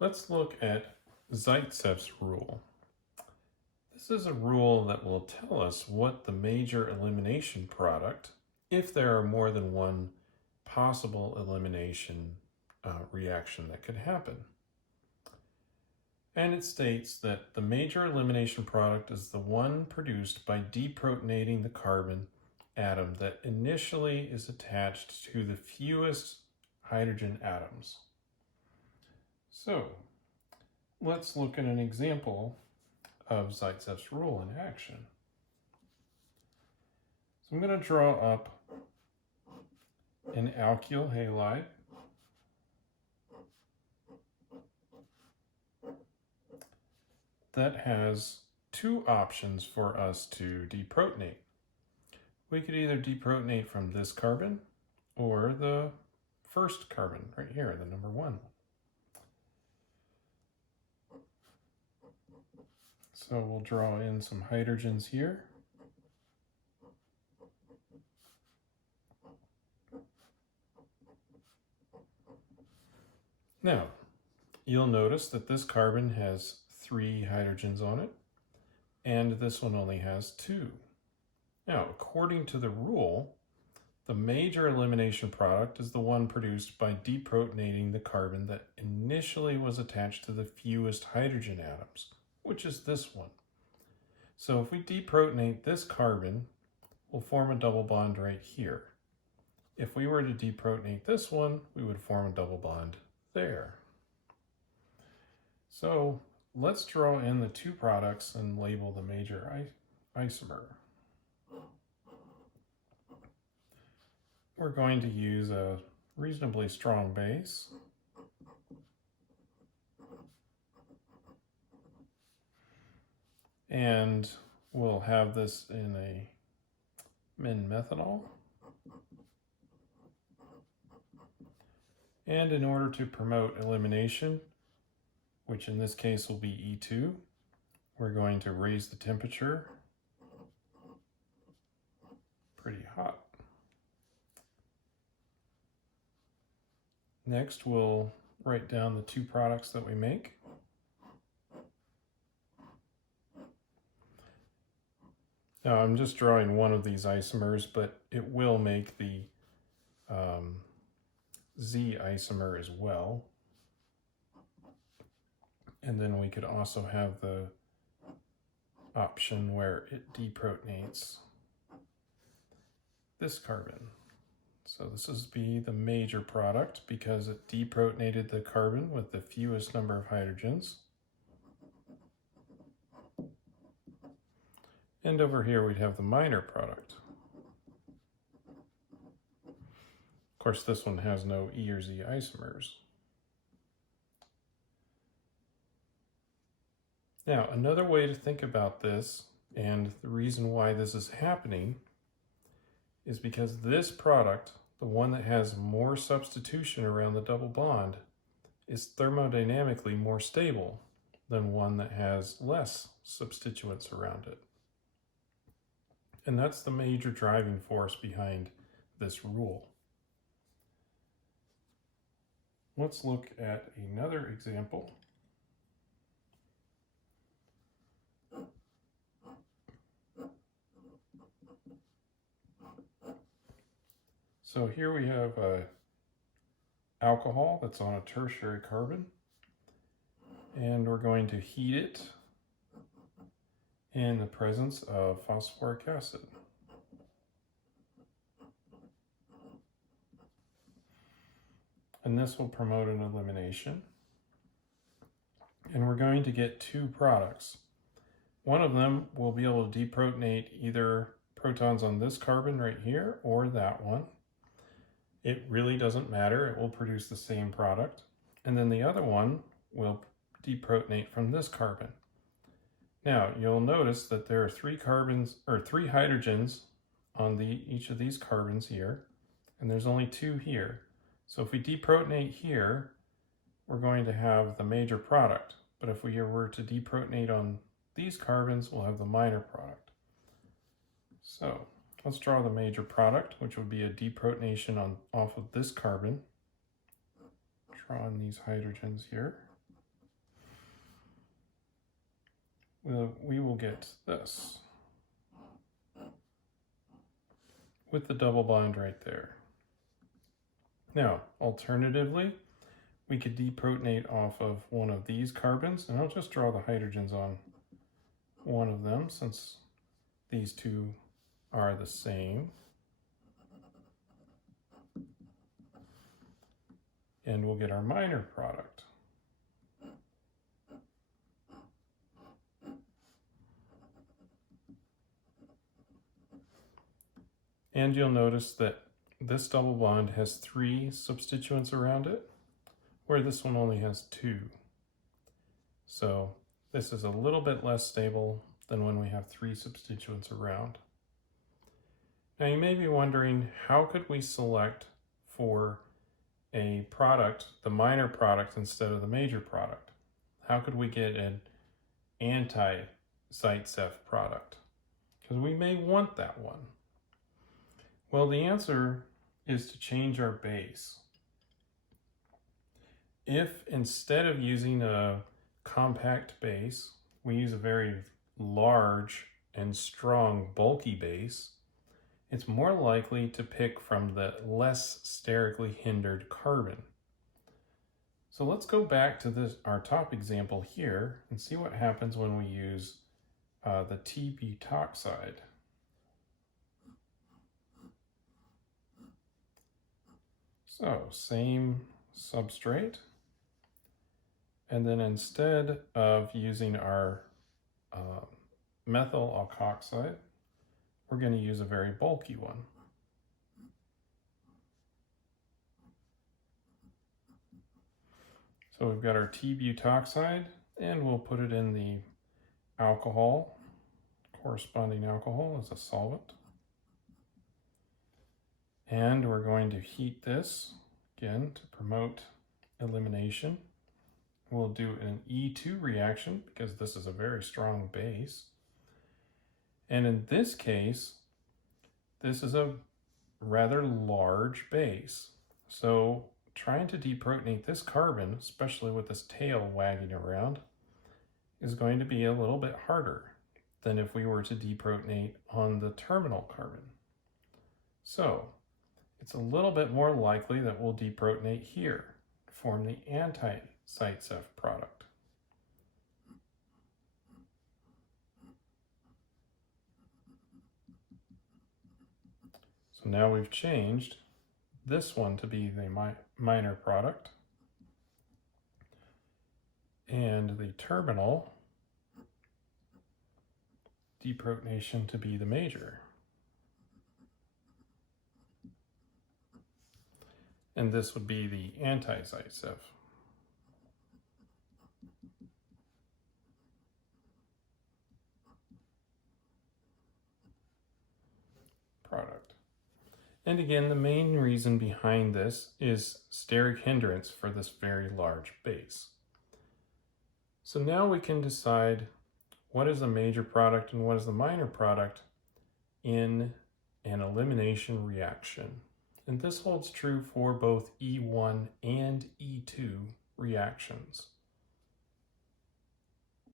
Let's look at Zaitsev's rule. This is a rule that will tell us what the major elimination product, if there are more than one possible elimination reaction that could happen. And it states that the major elimination product is the one produced by deprotonating the carbon atom that initially is attached to the fewest hydrogen atoms. So let's look at an example of Zaitsev's rule in action. So I'm going to draw up an alkyl halide that has two options for us to deprotonate. We could either deprotonate from this carbon or the first carbon right here, the number 1. So we'll draw in some hydrogens here. Now, you'll notice that this carbon has 3 hydrogens on it, and this one only has 2. Now, according to the rule, the major elimination product is the one produced by deprotonating the carbon that initially was attached to the fewest hydrogen atoms, which is this one. So if we deprotonate this carbon, we'll form a double bond right here. If we were to deprotonate this one, we would form a double bond there. So let's draw in the 2 products and label the major isomer. We're going to use a reasonably strong base. And we'll have this in a min-methanol. And in order to promote elimination, which in this case will be E2, we're going to raise the temperature pretty hot. Next, we'll write down the 2 products that we make. Now, I'm just drawing one of these isomers, but it will make the Z isomer as well. And then we could also have the option where it deprotonates this carbon. So this is be the major product because it deprotonated the carbon with the fewest number of hydrogens. And over here we'd have the minor product. Of course, this one has no E or Z isomers. Now, another way to think about this, and the reason why this is happening, is because this product, the one that has more substitution around the double bond, is thermodynamically more stable than one that has less substituents around it. And that's the major driving force behind this rule. Let's look at another example. So here we have a alcohol that's on a tertiary carbon, and we're going to heat it in the presence of phosphoric acid. And this will promote an elimination. And we're going to get 2 products. One of them will be able to deprotonate either protons on this carbon right here or that one. It really doesn't matter, it will produce the same product. And then the other one will deprotonate from this carbon. Now, you'll notice that there are 3 hydrogens on each of these carbons here, and there's only 2 here. So if we deprotonate here, we're going to have the major product. But if we were to deprotonate on these carbons, we'll have the minor product. So let's draw the major product, which would be a deprotonation off of this carbon. Draw in these hydrogens here. we will get this with the double bond right there. Now, alternatively, we could deprotonate off of one of these carbons, and I'll just draw the hydrogens on one of them since these two are the same. And we'll get our minor product. And you'll notice that this double bond has 3 substituents around it, where this one only has 2. So this is a little bit less stable than when we have 3 substituents around. Now you may be wondering, how could we select for a product, the minor product, instead of the major product? How could we get an anti-Zaitsev product? Because we may want that one. Well, the answer is to change our base. If instead of using a compact base, we use a very large and strong bulky base, it's more likely to pick from the less sterically hindered carbon. So let's go back to our top example here and see what happens when we use the T-butoxide. So same substrate, and then instead of using our methyl alkoxide, we're going to use a very bulky one. So we've got our T-butoxide, and we'll put it in the alcohol, corresponding alcohol as a solvent. And we're going to heat this, again, to promote elimination. We'll do an E2 reaction because this is a very strong base. And in this case, this is a rather large base. So trying to deprotonate this carbon, especially with this tail wagging around, is going to be a little bit harder than if we were to deprotonate on the terminal carbon. So it's a little bit more likely that we'll deprotonate here to form the anti-Zaitsev product. So now we've changed this one to be the minor product and the terminal deprotonation to be the major. And this would be the anti-Zaitsev. Product. And again, the main reason behind this is steric hindrance for this very large base. So now we can decide what is the major product and what is the minor product in an elimination reaction. And this holds true for both E1 and E2 reactions.